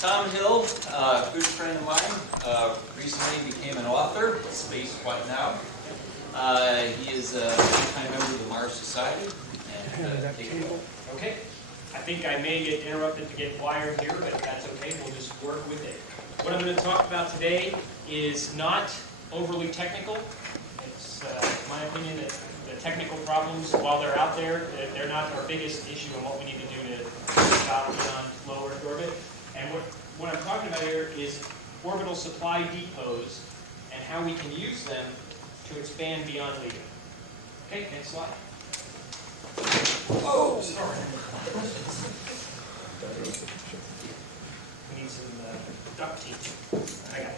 Tom Hill, a good friend of mine, recently became an author, Space Right Now. He is a longtime member of the Mars Society. And, take it away. Okay. I think I may get interrupted to get wired here, but that's okay. We'll just work with it. What I'm going to talk about today is not overly technical. It's my opinion that the technical problems, while they're out there, they're not our biggest issue in what we need to do to stop beyond low Earth orbit. And what I'm talking about here is orbital supply depots and how we can use them to expand beyond LEO. Okay, next slide. Oh, sorry. We need some duct tape. I got it.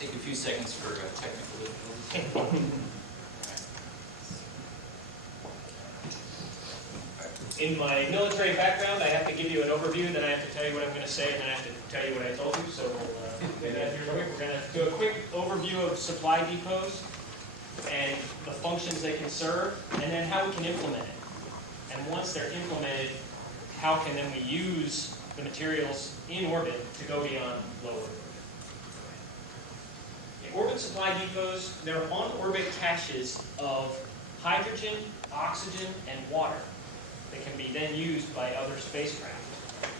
Take a few seconds for technical difficulties. In my military background, I have to give you an overview, then I have to tell you what I'm going to say, and then I have to tell you what I told you. So we'll do that here quick. We're going to do a quick overview of supply depots and the functions they can serve, and then how we can implement it. And once they're implemented, how can then we use the materials in orbit to go beyond low Earth orbit. Orbit supply depots, they're on-orbit caches of hydrogen, oxygen, and water that can be then used by other spacecraft.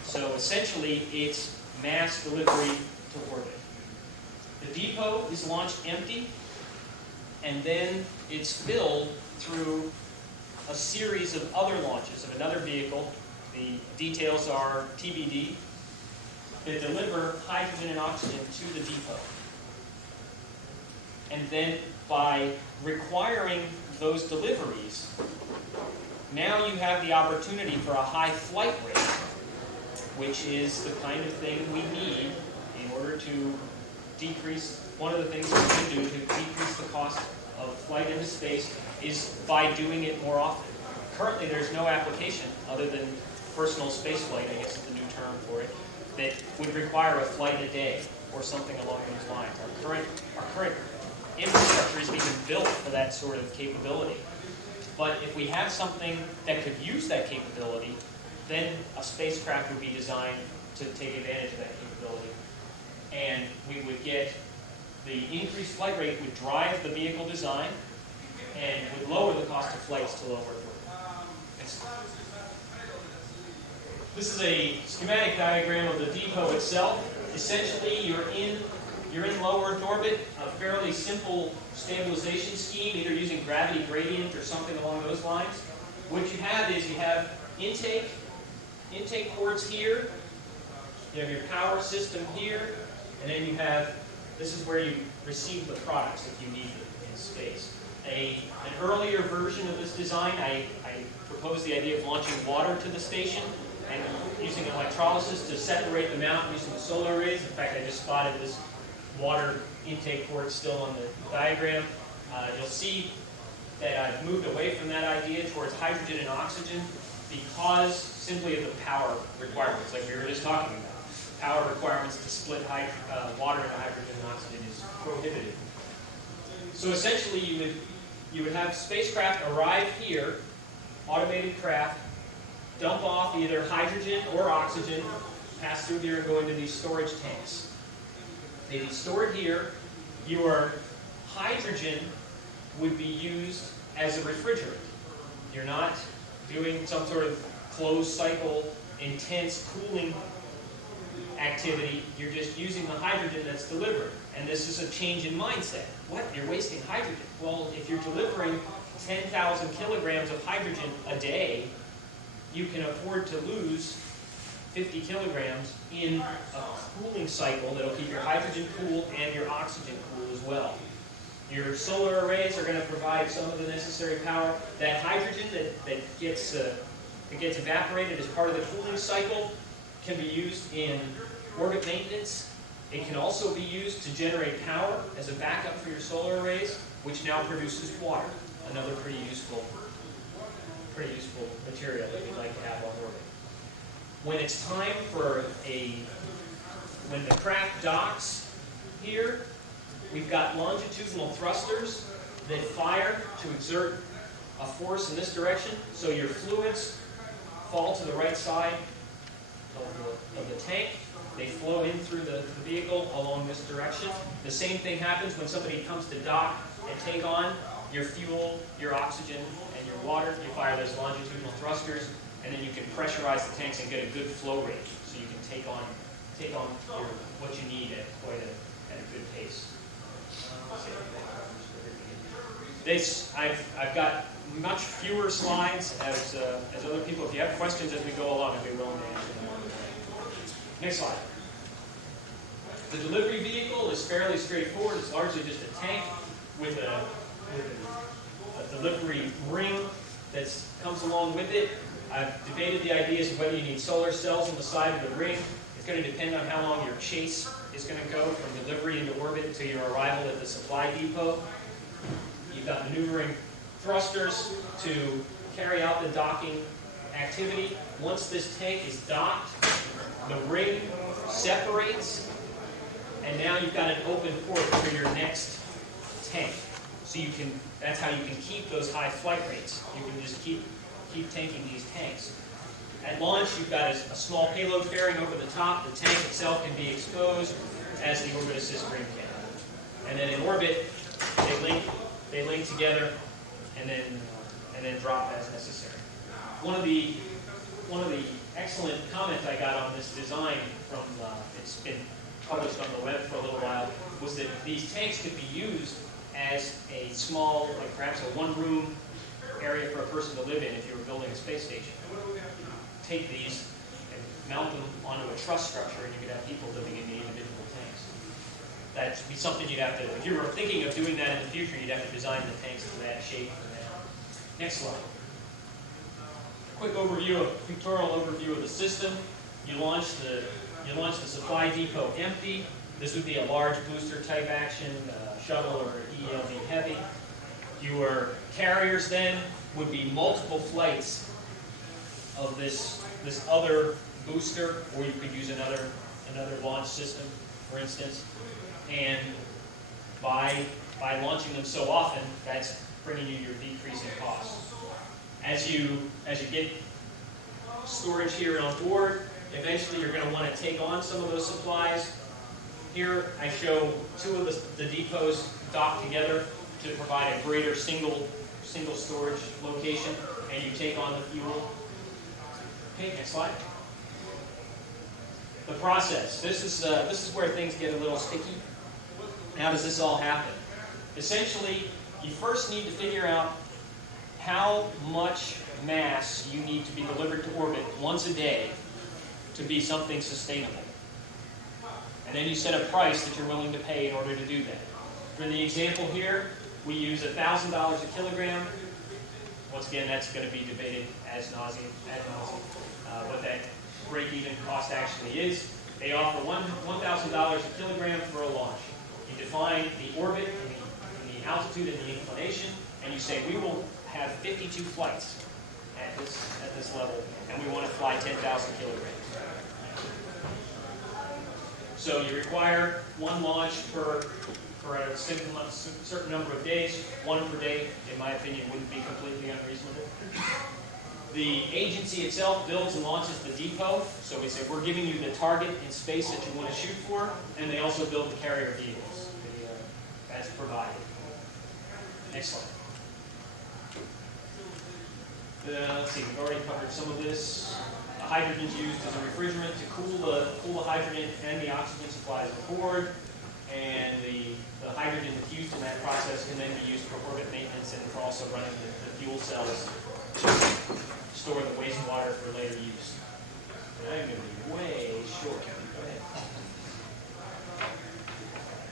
So essentially, it's mass delivery to orbit. The depot is launched empty, and then it's filled through a series of other launches of another vehicle. The details are TBD, that deliver hydrogen and oxygen to the depot. And then by requiring those deliveries, now you have the opportunity for a high flight rate, which is the kind of thing we need in order to decrease, one of the things we can do to decrease the cost of flight into space is by doing it more often. Currently there's no application other than personal space flight, I guess is the new term for it, that would require a flight a day or something along those lines. Our current infrastructure isn't even built for that sort of capability. But if we have something that could use that capability, then a spacecraft would be designed to take advantage of that capability. And we would get the increased flight rate would drive the vehicle design and would lower the cost of flights to low Earth orbit. This is a schematic diagram of the depot itself. Essentially, you're in low Earth orbit, a fairly simple stabilization scheme, either using gravity gradient or something along those lines. What you have is you have intake ports here, you have your power system here, and then you have, this is where you receive the products if you need them in space. An earlier version of this design, I proposed the idea of launching water to the station and using electrolysis to separate them out using the solar arrays. In fact, I just spotted this water intake port still on the diagram. You'll see that I've moved away from that idea towards hydrogen and oxygen because simply of the power requirements, like we were just talking about. Power requirements to split water into hydrogen and oxygen is prohibited. So essentially you would have spacecraft arrive here, automated craft, dump off either hydrogen or oxygen, pass through here and go into these storage tanks. They'd be stored here. Your hydrogen would be used as a refrigerant. You're not doing some sort of closed cycle, intense cooling activity. You're just using the hydrogen that's delivered. And this is a change in mindset. What? You're wasting hydrogen. Well, if you're delivering 10,000 kilograms of hydrogen a day, you can afford to lose 50 kilograms in a cooling cycle that'll keep your hydrogen cool and your oxygen cool as well. Your solar arrays are going to provide some of the necessary power. That hydrogen that gets evaporated as part of the cooling cycle can be used in orbit maintenance. It can also be used to generate power as a backup for your solar arrays, which now produces water, another pretty useful material that we'd like to have on orbit. When it's time for when the craft docks here, we've got longitudinal thrusters that fire to exert a force in this direction, so your fluids fall to the right side. tank. They flow in through the vehicle along this direction. The same thing happens when somebody comes to dock and take on your fuel, your oxygen, and your water. You fire those longitudinal thrusters, and then you can pressurize the tanks and get a good flow rate, so you can take on what you need at a good pace. I've got much fewer slides as other people. If you have questions as we go along, I'd be willing to answer them. Next slide. The delivery vehicle is fairly straightforward. It's largely just a tank with a delivery ring that comes along with it. I've debated the ideas of whether you need solar cells on the side of the ring. It's going to depend on how long your chase is going to go from delivery into orbit to your arrival at the supply depot. You've got maneuvering thrusters to carry out the docking activity. Once this tank is docked, the ring separates, and now you've got an open port for your next tank. So that's how you can keep those high flight rates. You can just keep tanking these tanks. At launch, you've got a small payload fairing over the top. The tank itself can be exposed as the orbit assist ring can. And then in orbit, they link together and then drop as necessary. One of the excellent comments I got on this design from it's been published on the web for a little while was that these tanks could be used as a small, like perhaps a one-room area for a person to live in if you were building a space station. Take these and mount them onto a truss structure, and you could have people living in the individual tanks. That would be something you'd have to, if you were thinking of doing that in the future, you'd have to design the tanks to that shape for that. Next slide. Quick pictorial overview of the system. You launch the supply depot empty. This would be a large booster type action, shuttle or ELV heavy. Your carriers then would be multiple flights of this other booster, or you could use another launch system, for instance. And by launching them so often, that's bringing you your decrease in costs. As you get storage here on board, eventually you're going to want to take on some of those supplies. Here I show two of the depots docked together to provide a greater single storage location, and you take on the fuel. Okay, next slide. The process. This is where things get a little sticky. How does this all happen? Essentially, you first need to figure out how much mass you need to be delivered to orbit once a day to be something sustainable. And then you set a price that you're willing to pay in order to do that. For the example here, we use $1,000 a kilogram. Once again, that's going to be debated ad nauseum, what that break-even cost actually is. They offer $1,000 a kilogram for a launch. You define the orbit and the altitude and the inclination, and you say we will have 52 flights at this level, and we want to fly 10,000 kilograms. So you require one launch for a certain number of days. One per day, in my opinion, wouldn't be completely unreasonable. The agency itself builds and launches the depot. So we say we're giving you the target in space that you want to shoot for, and they also build the carrier vehicles. That's provided. Next slide. Let's see, we've already covered some of this. Hydrogen is used as a refrigerant to cool the hydrogen and the oxygen supplies aboard. And the hydrogen that's used in that process can then be used for orbit maintenance and for also running the fuel cells to store the wastewater for later use. And I'm going to be way short. Go ahead.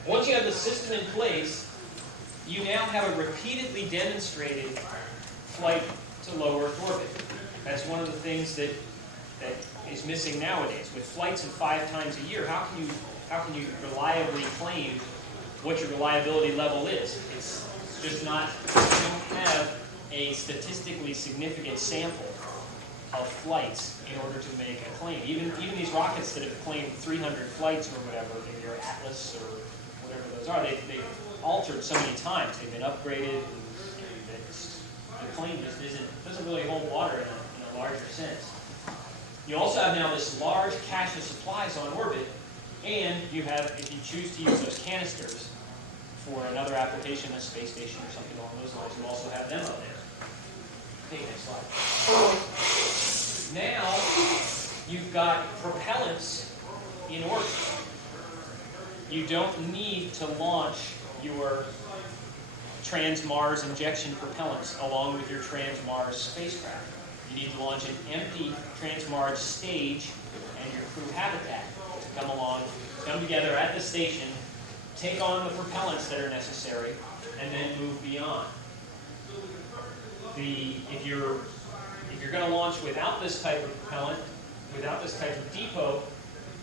Once you have the system in place, you now have a repeatedly demonstrated flight to low Earth orbit. That's one of the things that is missing nowadays. With flights of 5 times a year, how can you reliably claim what your reliability level is? It's just not, you don't have a statistically significant sample of flights in order to make a claim. Even these rockets that have claimed 300 flights or whatever, your Atlas or whatever those are, they've altered so many times. They've been upgraded. The claim just doesn't really hold water in a larger sense. You also have now this large cache of supplies on orbit, and you have, if you choose to use those canisters for another application, a space station or something along those lines, you also have them up there. Okay, next slide. Now, you've got propellants in orbit. You don't need to launch your Trans-Mars injection propellants along with your Trans-Mars spacecraft. You need to launch an empty Trans-Mars stage and your crew habitat to come together at the station, take on the propellants that are necessary, and then move beyond. If you're going to launch without this type of propellant, without this type of depot,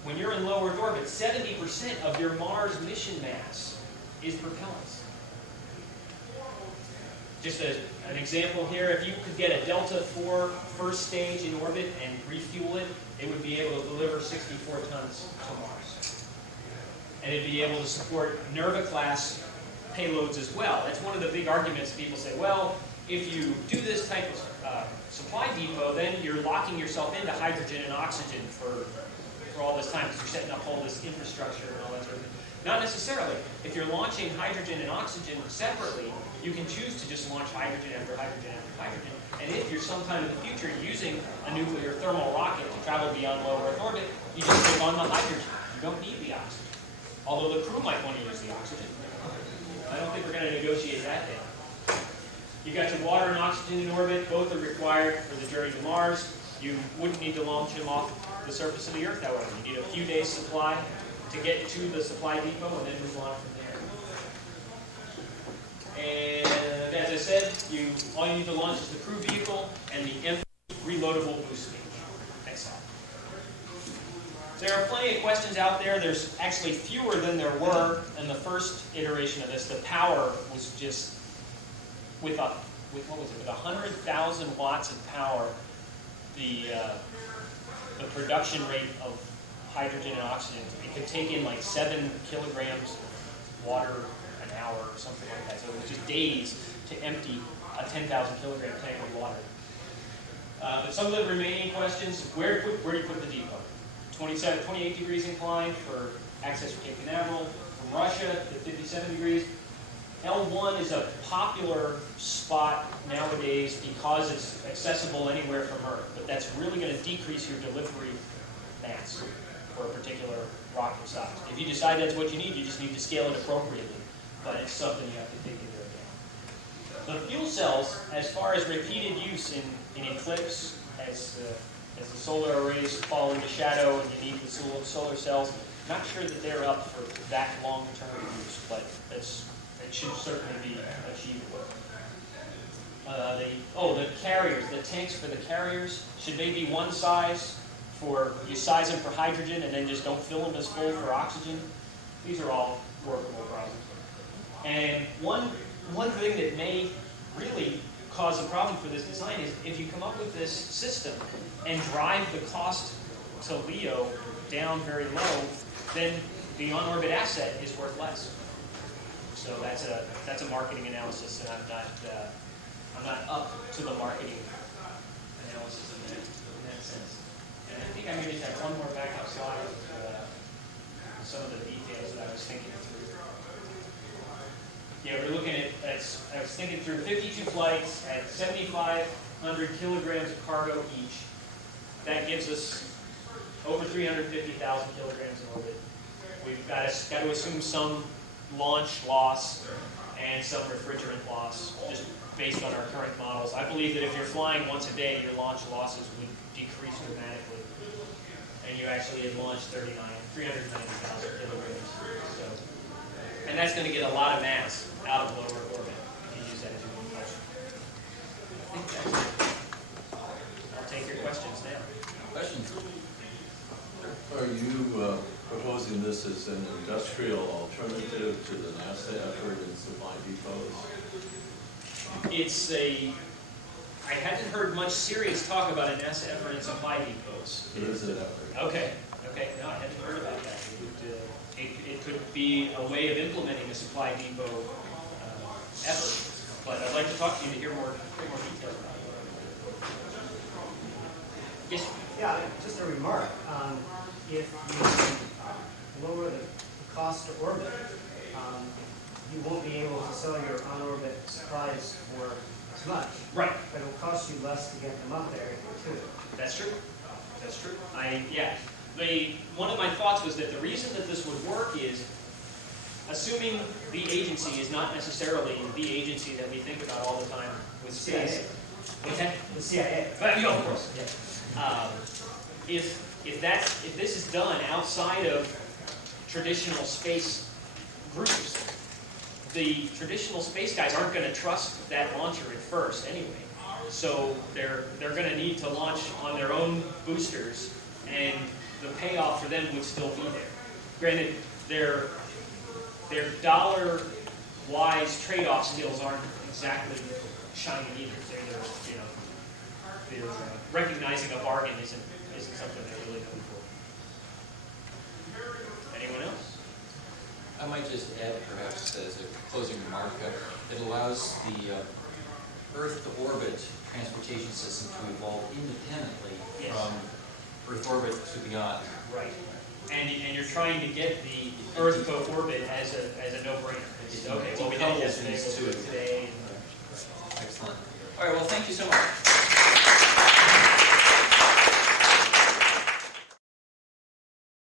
when you're in low Earth orbit, 70% of your Mars mission mass is propellants. Just an example here, if you could get a Delta IV first stage in orbit and refuel it, it would be able to deliver 64 tons to Mars. And it'd be able to support Nerva-class payloads as well. That's one of the big arguments people say, well, if you do this type of supply depot, then you're locking yourself into hydrogen and oxygen for all this time, because you're setting up all this infrastructure and all that sort of thing. Not necessarily. If you're launching hydrogen and oxygen separately, you can choose to just launch hydrogen after hydrogen after hydrogen. And if you're sometime in the future using a nuclear thermal rocket to travel beyond low Earth orbit, you just take on the hydrogen. You don't need the oxygen. Although the crew might want to use the oxygen. I don't think we're going to negotiate that down. You've got your water and oxygen in orbit. Both are required for the journey to Mars. You wouldn't need to launch them off the surface of the Earth, however. You need a few days' supply to get to the supply depot and then move on from there. And as I said, all you need to launch is the crew vehicle and the empty reloadable boost stage. Next slide. There are plenty of questions out there. There's actually fewer than there were in the first iteration of this. The power was just with 100,000 watts of power, the production rate of hydrogen and oxygen. It could take in like 7 kilograms of water an hour or something like that. So it was just days to empty a 10,000 kilogram tank of water. But some of the remaining questions, where do you put the depot? 28 degrees inclined for access to Cape Canaveral. From Russia to 57 degrees. L1 is a popular spot nowadays because it's accessible anywhere from Earth, but that's really going to decrease your delivery mass for a particular rocket size. If you decide that's what you need just need to scale it appropriately, but it's something you have to take into account. The fuel cells, as far as repeated use in eclipse, as the solar arrays fall into shadow and you need the solar cells, not sure that they're up for that long-term use, but it should certainly be achievable. The carriers, the tanks for the carriers, should they be one size you size them for hydrogen and then just don't fill them as full for oxygen? These are all workable problems. And one thing that may really cause a problem for this design is if you come up with this system and drive the cost to LEO down very low, then the on-orbit asset is worth less. So that's a marketing analysis, and I'm not up to the marketing analysis in that sense. And I think I may just have one more backup slide of some of the details that I was thinking through. Yeah, we're looking at I was thinking through 52 flights at 7,500 kilograms of cargo each. That gives us over 350,000 kilograms in orbit. We've got to assume some launch loss and some refrigerant loss, just based on our current models. I believe that if you're flying once a day, your launch losses would decrease dramatically, and you actually had launched 390,000 kilograms. So, and that's going to get a lot of mass out of low Earth orbit if you use that as your propulsion. I think that's it. I'll take your questions now. Questions? Are you proposing this as an industrial alternative to the NASA effort in supply depots? I hadn't heard much serious talk about a NASA effort in supply depots. It is an effort. Okay, no, I hadn't heard about that. It could be a way of implementing a supply depot effort, but I'd like to talk to you to hear more details about it. Yes? Yeah, just a remark. If you lower the cost to orbit, you won't be able to sell your on-orbit supplies for as much. Right. But it'll cost you less to get them up there too. That's true. That's true. One of my thoughts was that the reason that this would work is, assuming the agency is not necessarily the agency that we think about all the time with space. CIA. What's that? The CIA. But, yeah, of course. Yeah. If this is done outside of traditional space groups, the traditional space guys aren't going to trust that launcher at first anyway. So they're going to need to launch on their own boosters, and the payoff for them would still be there. Granted, their dollar-wise trade-off skills aren't exactly shining either. They're recognizing a bargain isn't something they're really looking for. Anyone else? I might just add, perhaps, as a closing remark, it allows the Earth to orbit transportation system to evolve independently Yes. from Earth orbit to beyond. Right. And you're trying to get the Earth to orbit as a no-brainer. Okay, well, we did it yesterday, we'll do it today. Excellent. All right, well, thank you so much.